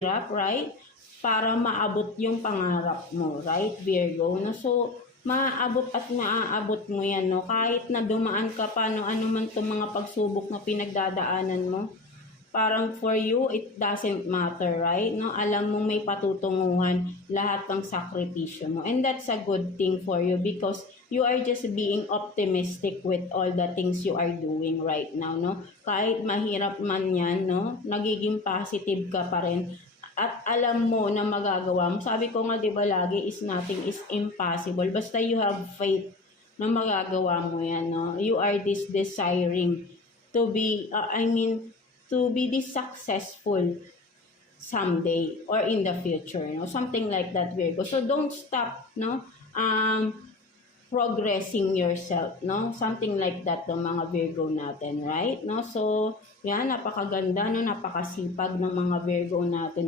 hirap, right? Para maabot yung pangarap mo, right, Virgo? No? So, maaabot at maaabot mo yan, no? Kahit na dumaan ka pa, no? Ano man itong mga pagsubok na pinagdadaanan mo, parang for you, it doesn't matter, right? No? Alam mo may patutunguhan lahat ng sakripisyo mo. And that's a good thing for you because you are just being optimistic with all the things you are doing right now, no? Kahit mahirap man yan, no? Nagiging positive ka pa rin. At alam mo na magagawa mo. Sabi ko nga, di ba lagi, is nothing is impossible. Basta you have faith na magagawa mo yan, no? You are this desiring to be, to be this successful someday or in the future, no? Something like that, Virgo. So don't stop, no? Progressing yourself, no? Something like that, no, mga Virgo natin, right? No? So, yan, napakaganda, no? Napakasipag ng mga Virgo natin.